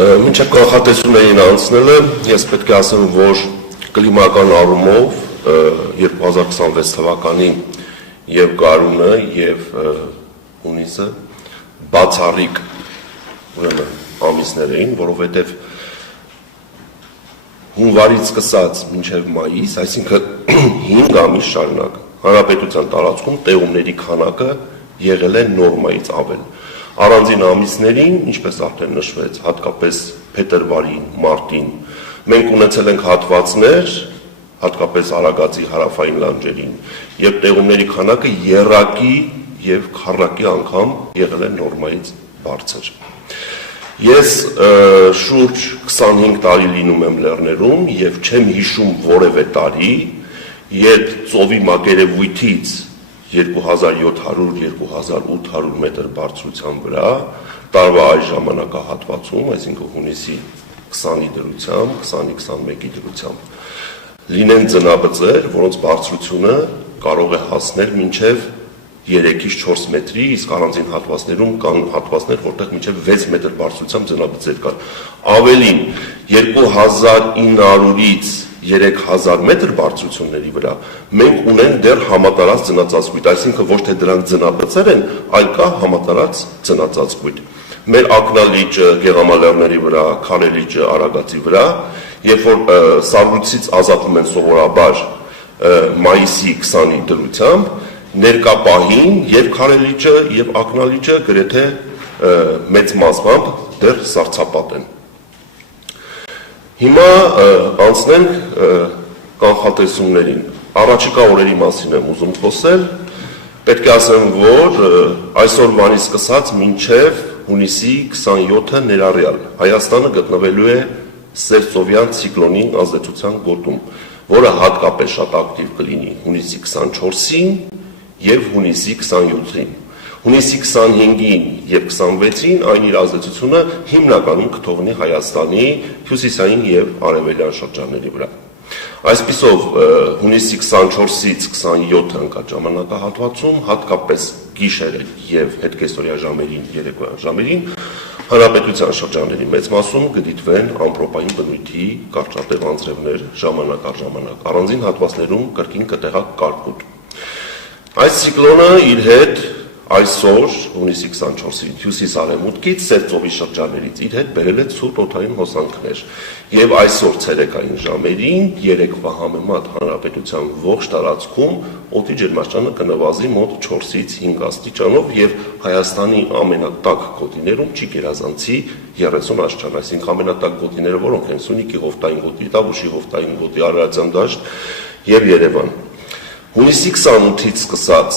Մինչև կանխատեսումներին անցնելը, ես պետք է ասեմ, որ կլիմական առումով 2026 թվականի և գարունը և հունիսը բացառիկ ամիսներ էին, որովհետև հունվարից սկսած մինչև մայիս, այսինքն 5 ամիս շարունակ հանրապետության տարածքում տեղումների քանակը եղել է նորմայից ավել։ Առանձին ամիսներին, ինչպես արդեն նշվեց, հատկապես փետրվարին, մարտին, մենք ունեցել ենք հատվածներ, հատկապես Արագածի հարավային լանջերին, եւ տեղումների քանակը եռակի եւ քառակի անգամ եղել է նորմայից բարձր։ Ես շուրջ 25 տարի լինում եմ լեռներում եւ չեմ հիշում որևէ տարի, երբ ծովի մակերևույթից 2700-2800 մետր բարձրության վրա տարվա այս ժամանակահատվածում, այսինքն հունիսի 20-ի դրությամբ, 20-21-ի դրությամբ, լինեն ձնաբծեր, որոնց բարձրությունը կարող է հասնել մինչև 3-ից 4 մետրի, իսկ առանձին հատվածներում կան հատվածներ, որտեղ մինչև 6 մետր բարձրությամբ ձնաբծեր կան։ Ավելին, 2900-ից 3000 մետր բարձրությունների վրա մենք ունենք դեռ համատարած ձնածածկույթ, այսինքն ոչ թե դրանք ձնաբծեր են, այլ կա համատարած ձնածածկույթ։ Մեր ակնալիճը Գեղամալեռների վրա, Քարելիճը Արագածի վրա, երբ որ սառույցից ազատվում են սովորաբար մայիսի 20-ի դրությամբ, ներկա պահին եւ Քարելիճը եւ ակնալիճը գրեթե մեծ մասամբ դեռ սառցապատ են։ Հիմա անցնենք կանխատեսումներին։ Առաջիկա օրերի մասին եմ ուզում խոսել։ Պետք է ասեմ, որ այսօրվանից սկսած մինչև հունիսի 27-ը ներառյալ Հայաստանը գտնվելու է Սևծովյան ցիկլոնի ազդեցության գոտում, որը հատկապես շատ ակտիվ կլինի հունիսի 24-ին եւ հունիսի 27-ին։ Հունիսի 25-ին և 26-ին այն իր ազդեցությունը հիմնականում կթողնի Հայաստանի հյուսիսային և արևելյան շրջանների վրա։ Այսպիսով, հունիսի 24-ից 27-ը ընկած ժամանակահատվածում, հատկապես գիշերը և հետկեսօրյա ժամերին, երեկոյան ժամերին, հանրապետության շրջանների մեծ մասում կդիտվեն ամպրոպային բնույթի կարճատև անձրևներ ժամանակ առ ժամանակ, առանձին հատվածներում կրկին կտեղակ կարկուտ։ Այս ցիկլոնը իր հետ այսօր հունիսի 24-ին հյուսիս-արևմուտքից Սևծովի շրջաններից իր հետ բերել է ցուրտ օդային հոսանքներ եւ այսօր ցերեկային ժամերին երեկվա համեմատ հանրապետության ողջ տարածքում օդի ջերմաստիճանը կնվազի մոտ 4-ից 5 աստիճանով եւ Հայաստանի ամենատաք գոտիներում չի գերազանցի 30 աստիճան, այսինքն ամենատաք գոտիները որոնք են Սյունիքի հովտային գոտի, Տավուշի հովտային գոտի, Արարատյան դաշտ եւ Երևան։ Հունիսի 28-ից սկսած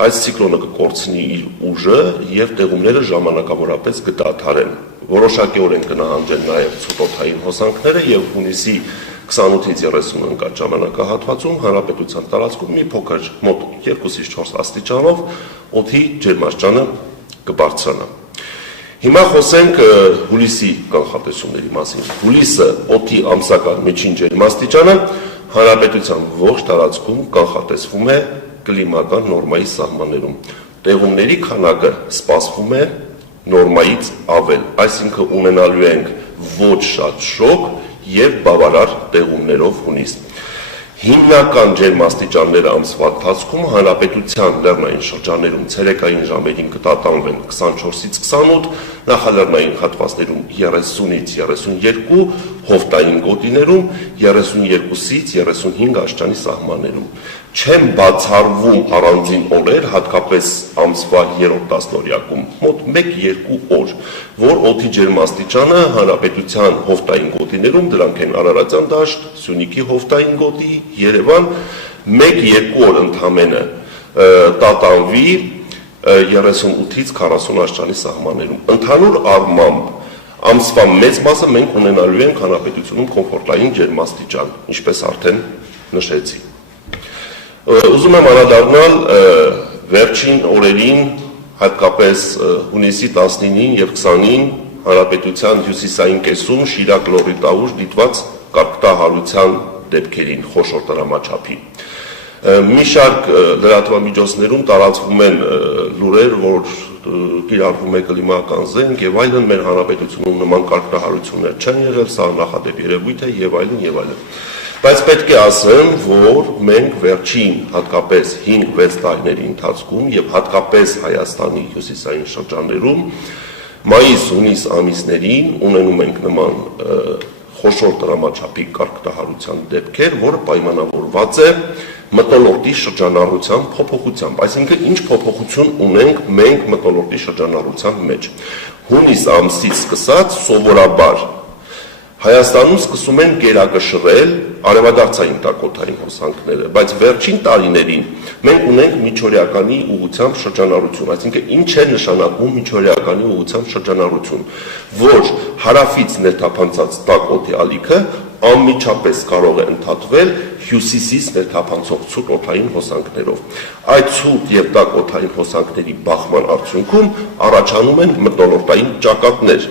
այս ցիկլոնը կկորցնի իր ուժը եւ տեղումները ժամանակավորապես կդադարեն։ Որոշակիորեն կնահանջեն նաեւ ցուտօդային հոսանքները եւ հունիսի 28-ից 30 ընկած ժամանակահատվածում հանրապետության տարածքում մի փոքր մոտ 2-ից 4 աստիճանով օդի ջերմաստիճանը կբարձրանա։ Հիմա խոսենք հուլիսի կանխատեսումների մասին։ Հուլիսը օդի ամսական միջին ջերմաստիճանը հանրապետության ողջ տարածքում կանխատեսվում է կլիմական նորմայի սահմաններում։ Տեղումների քանակը սպասվում է նորմայից ավել, այսինքն ունենալու ենք ոչ շատ շոգ եւ բավարար տեղումներով հունիս։ Հիմնական ջերմաստիճանները ամսվա ընթացքում հանրապետության լեռնային շրջաններում ցերեկային ժամերին կտատանվեն 24-ից 28, նախալեռնային հատվածներում 30-ից 32, հովտային գոտիներում 32-ից 35 աստիճանի սահմաններում։ Չեն բացառվում առանձին օրեր, հատկապես ամսվա 3-րդ տասնօրյակում, մոտ 1-2 օր, որ օդի ջերմաստիճանը հանրապետության հովտային գոտիներում, դրանք են Արարատյան դաշտ, Սյունիքի հովտային գոտի, Երևան, 1-2 օր ընդամենը տատանվի 38-ից 40 աստիճանի սահմաններում։ Ընդհանուր առմամբ ամսվա մեծ մասը մենք ունենալու ենք հանրապետությունում կոմֆորտային ջերմաստիճան, ինչպես արդեն նշեցի։ Ուզում եմ անդրադառնալ վերջին օրերին, հատկապես հունիսի 19-ին եւ 20-ին հանրապետության հյուսիսային կեսում Շիրակ լոռի տավուշ դիտված կարգտահարության դեպքերին խոշոր տրամաչափի։ Մի շարք լրատվամիջոցներում տարածվում են լուրեր, որ կիրառվում է կլիմայական զենք եւ այլն, մեր հանրապետությունում նման կարգահարություններ չեն եղել, սա նախադեպ երևույթ է եւ այլն եւ այլն։ Բայց պետք է ասեմ, որ մենք վերջին հատկապես 5-6 տարիների ընթացքում եւ հատկապես Հայաստանի հյուսիսային շրջաններում մայիս-հունիս ամիսներին ունենում ենք նման խոշոր դրամաչափի կարգահարության դեպքեր, որը պայմանավորված է մթնոլորտի շրջանառության փոփոխությամբ, այսինքն ինչ փոփոխություն ունենք մենք մթնոլորտի շրջանառության մեջ։ Հունիս ամսից սկսած սովորաբար Հայաստանում սկսում են գերակշռել արևադարձային տակոթային հոսանքները, բայց վերջին տարիներին մենք ունենք միջօրեականի ուղղությամբ շրջանառություն, այսինքն ինչ է նշանակում միջօրեականի ուղղությամբ շրջանառություն, որ հարավից ներթափանցած տակոթի ալիքը անմիջապես կարող է ընդհատվել հյուսիսից ներթափանցող ցուրտ օդային հոսանքներով։ Այդ ցուրտ եւ տաք օդային հոսանքների բախման արդյունքում առաջանում են մթնոլորտային ճակատներ։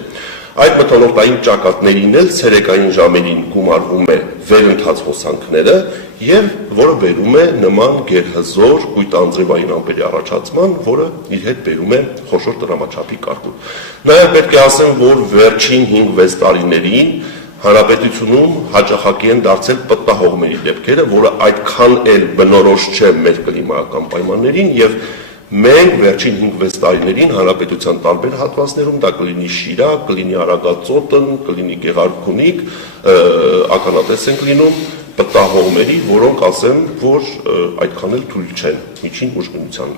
Այդ մթնոլորտային ճակատներին էլ ցերեկային ժամերին գումարվում է վերընթաց հոսանքները եւ որը բերում է նման գերհզոր կույտ անձրևային ամպերի առաջացման, որը իր հետ բերում է խոշոր դրամաչափի կարգում։ Նաեւ պետք է ասեմ, որ վերջին 5-6 տարիներին Հանրապետությունում հաճախակի են դարձել պտտահողմերի դեպքերը, որը այդքան էլ բնորոշ չէ մեր կլիմայական պայմաններին եւ մենք վերջին 5-6 տարիներին հանրապետության տարբեր հատվածներում դա կլինի Շիրակ, կլինի Արագածոտն, կլինի Գեղարքունիք, ականատես ենք լինում պտտահողմերի, որոնք ասեմ, որ այդքան էլ թույլ չեն միջին ուժգնության